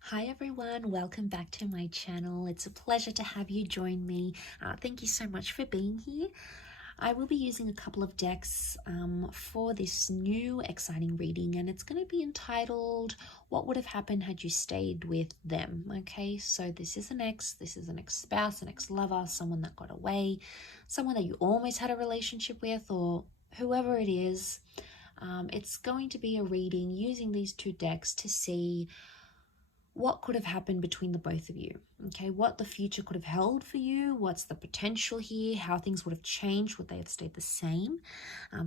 Hi everyone, welcome back to my channel. It's a pleasure to have you join me. Thank you so much for being here. I will be using a couple of decks for this new exciting reading, and it's going to be entitled What Would Have Happened Had You Stayed With Them? Okay, so this is an ex-spouse, an ex-lover, someone that got away, someone that you almost had a relationship with, or whoever it is. It's going to be a reading using these two decks to see what could have happened between the both of you, okay? What the future could have held for you, what's the potential here, how things would have changed, would they have stayed the same?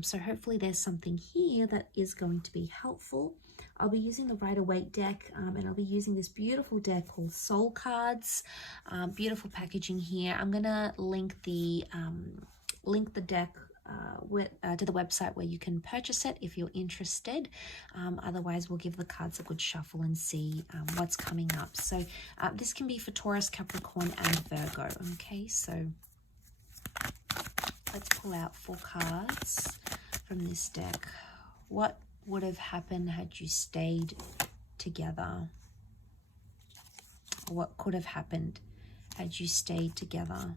So hopefully there's something here that is going to be helpful. I'll be using the Rider-Waite deck, and I'll be using this beautiful deck called Soul Cards. Beautiful packaging here. I'm gonna link the deck to the website where you can purchase it if you're interested. Otherwise, we'll give the cards a good shuffle and see what's coming up. So this can be for Taurus, Capricorn, and Virgo. Okay, so let's pull out 4 cards from this deck. What would have happened had you stayed together? What could have happened had you stayed together?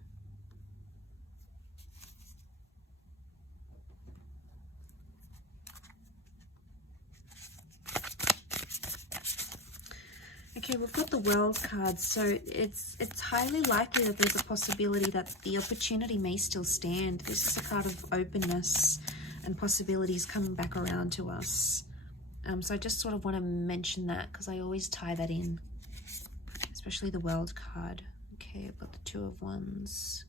Okay, we've got the World card, so it's highly likely that there's a possibility that the opportunity may still stand. This is a card of openness and possibilities coming back around to us. So I just sort of want to mention that because I always tie that in, especially the World card. Okay, I've got the 2 of Wands.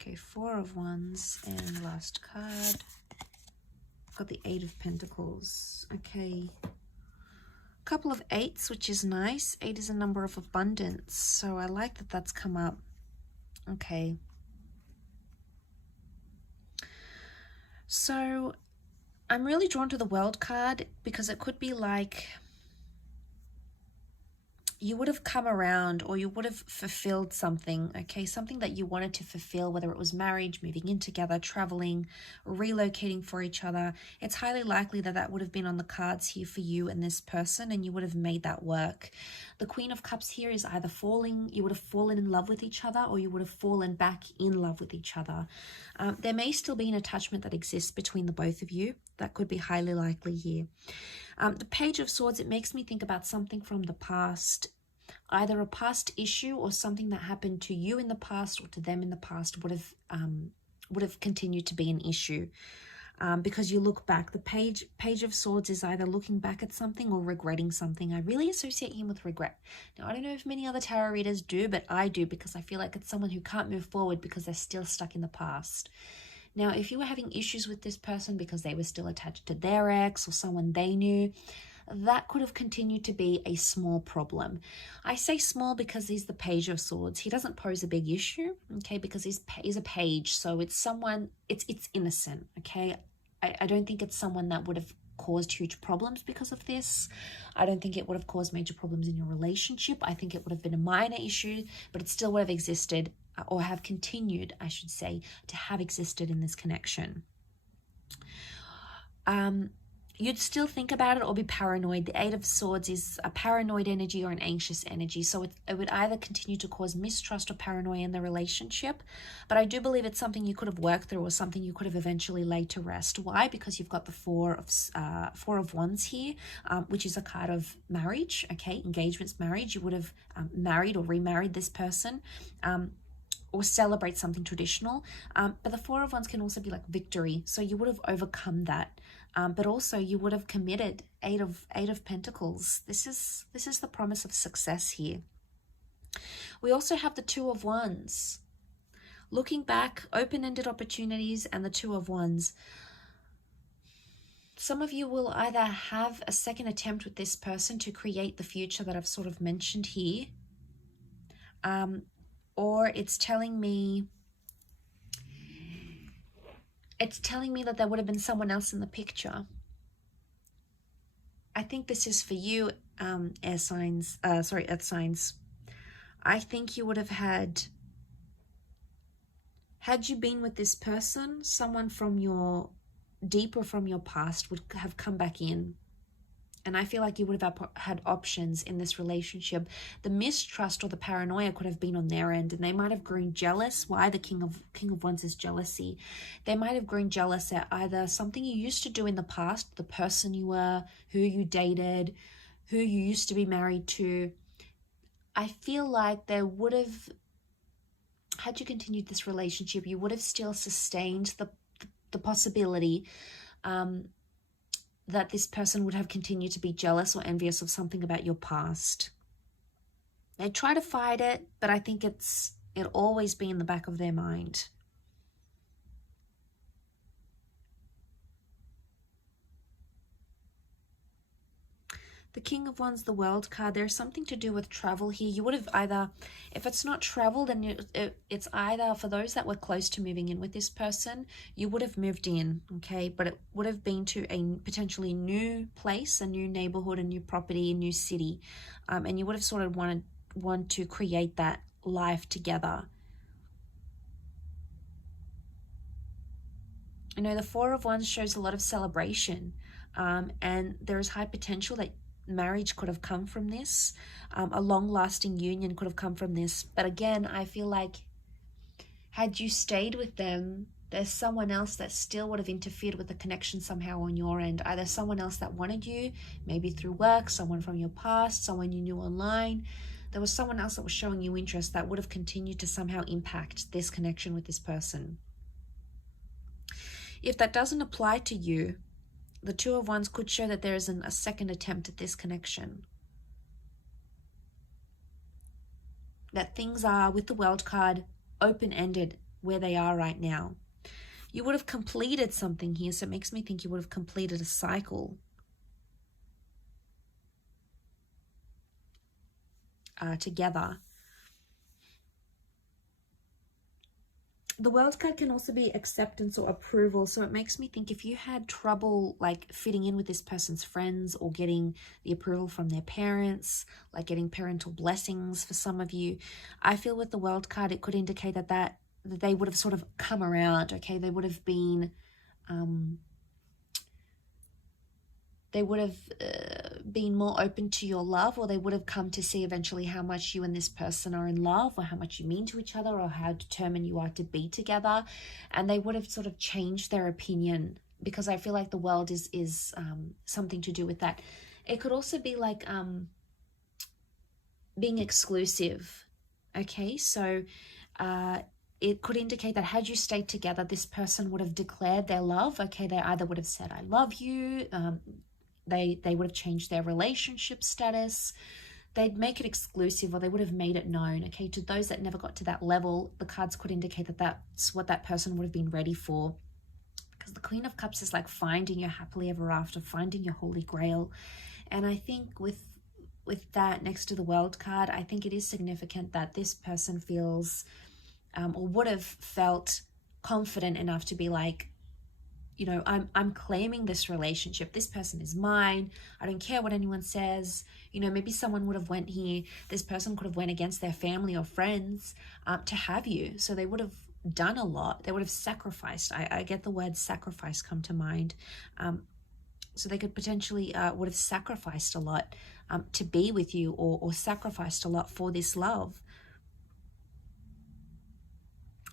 Okay, 4 of Wands, and last card. Got the 8 of Pentacles. Okay, couple of 8s, which is nice. 8 is a number of abundance, so I like that that's come up. Okay, so I'm really drawn to the World card because it could be like you would have come around, or you would have fulfilled something, okay? Something that you wanted to fulfill, whether it was marriage, moving in together, traveling, relocating for each other. It's highly likely that that would have been on the cards here for you and this person, and you would have made that work. The Queen of Cups here is either you would have fallen in love with each other, or you would have fallen back in love with each other. There may still be an attachment that exists between the both of you. That could be highly likely here. The Page of Swords, it makes me think about something from the past, either a past issue or something that happened to you in the past or to them in the past would have continued to be an issue. Because you look back, the Page of Swords is either looking back at something or regretting something. I really associate him with regret. Now, I don't know if many other tarot readers do, but I do, because I feel like it's someone who can't move forward because they're still stuck in the past. Now, if you were having issues with this person because they were still attached to their ex or someone they knew, that could have continued to be a small problem. I say small because he's the Page of Swords. He doesn't pose a big issue, okay, because he's a page, so it's someone, it's innocent, okay? I don't think it's someone that would have caused huge problems because of this. I don't think it would have caused major problems in your relationship. I think it would have been a minor issue, but it still would have existed, or have continued, I should say, to have existed in this connection. You'd still think about it or be paranoid. The 8 of Swords is a paranoid energy or an anxious energy. So it would either continue to cause mistrust or paranoia in the relationship. But I do believe it's something you could have worked through, or something you could have eventually laid to rest. Why? Because you've got the 4 of Wands here, which is a card of marriage, okay? Engagements, marriage. You would have married or remarried this person. Or celebrate something traditional. But the 4 of Wands can also be like victory. So you would have overcome that. But also you would have committed. 8 of Pentacles. This is the promise of success here. We also have the 2 of Wands. Looking back, open-ended opportunities, and the 2 of Wands. Some of you will either have a second attempt with this person to create the future that I've sort of mentioned here. Or it's telling me that there would have been someone else in the picture. I think this is for you, earth signs. I think you would have had you been with this person, someone from your deeper from your past would have come back in. And I feel like you would have had options in this relationship. The mistrust or the paranoia could have been on their end, and they might have grown jealous. Why the King of Wands is jealousy. They might have grown jealous at either something you used to do in the past, the person you were, who you dated, who you used to be married to. I feel like they would have, had you continued this relationship, you would have still sustained the possibility that this person would have continued to be jealous or envious of something about your past. They try to fight it, but I think it'll always be in the back of their mind. The King of Wands, the World card, there's something to do with travel here. You would have either, if it's not travel, then it's either for those that were close to moving in with this person, you would have moved in, okay? But it would have been to a potentially new place, a new neighborhood, a new property, a new city. And you would have sort of want to create that life together. You know, the Four of Wands shows a lot of celebration. And there is high potential that marriage could have come from this. A long-lasting union could have come from this. But again, I feel like had you stayed with them, there's someone else that still would have interfered with the connection somehow on your end. Either someone else that wanted you, maybe through work, someone from your past, someone you knew online. There was someone else that was showing you interest that would have continued to somehow impact this connection with this person. If that doesn't apply to you, the Two of Wands could show that there is a second attempt at this connection. That things are, with the World card, open-ended where they are right now. You would have completed something here, so it makes me think you would have completed a cycle. Together. The World card can also be acceptance or approval. So it makes me think if you had trouble like fitting in with this person's friends or getting the approval from their parents, like getting parental blessings for some of you, I feel with the World card, it could indicate that they would have sort of come around, okay? They would have been, been more open to your love, or they would have come to see eventually how much you and this person are in love, or how much you mean to each other, or how determined you are to be together. And they would have sort of changed their opinion, because I feel like the world is something to do with that. It could also be like being exclusive, okay? So it could indicate that had you stayed together, this person would have declared their love, okay? They either would have said, I love you, they would have changed their relationship status, they'd make it exclusive, or they would have made it known, okay? To those that never got to that level, the cards could indicate that that's what that person would have been ready for. Because the Queen of Cups is like finding your happily ever after, finding your holy grail. And I think with that next to the World card, I think it is significant that this person feels or would have felt confident enough to be like, you know, I'm claiming this relationship. This person is mine. I don't care what anyone says. You know, maybe someone would have went here. This person could have went against their family or friends to have you. So they would have done a lot. They would have sacrificed. I get the word sacrifice come to mind. So they could potentially would have sacrificed a lot to be with you, or sacrificed a lot for this love.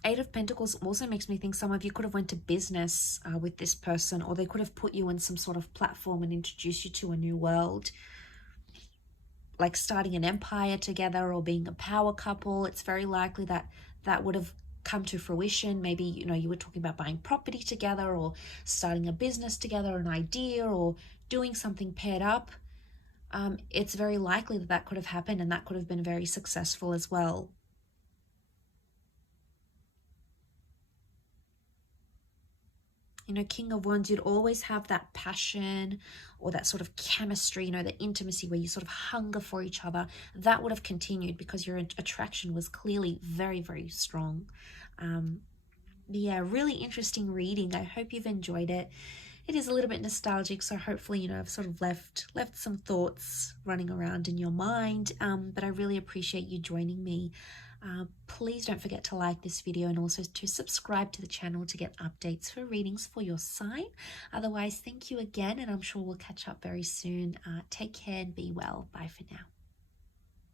Eight of Pentacles also makes me think some of you could have went to business with this person, or they could have put you in some sort of platform and introduced you to a new world, like starting an empire together or being a power couple. It's very likely that that would have come to fruition. Maybe, you know, you were talking about buying property together, or starting a business together, an idea, or doing something paired up. It's very likely that could have happened, and that could have been very successful as well. You know, King of Wands, you'd always have that passion or that sort of chemistry, you know, the intimacy where you sort of hunger for each other. That would have continued because your attraction was clearly very, very strong. Yeah, really interesting reading. I hope you've enjoyed it. It is a little bit nostalgic, so hopefully, you know, I've sort of left some thoughts running around in your mind. But I really appreciate you joining me. Please don't forget to like this video and also to subscribe to the channel to get updates for readings for your sign. Otherwise, thank you again, and I'm sure we'll catch up very soon. Take care and be well. Bye for now.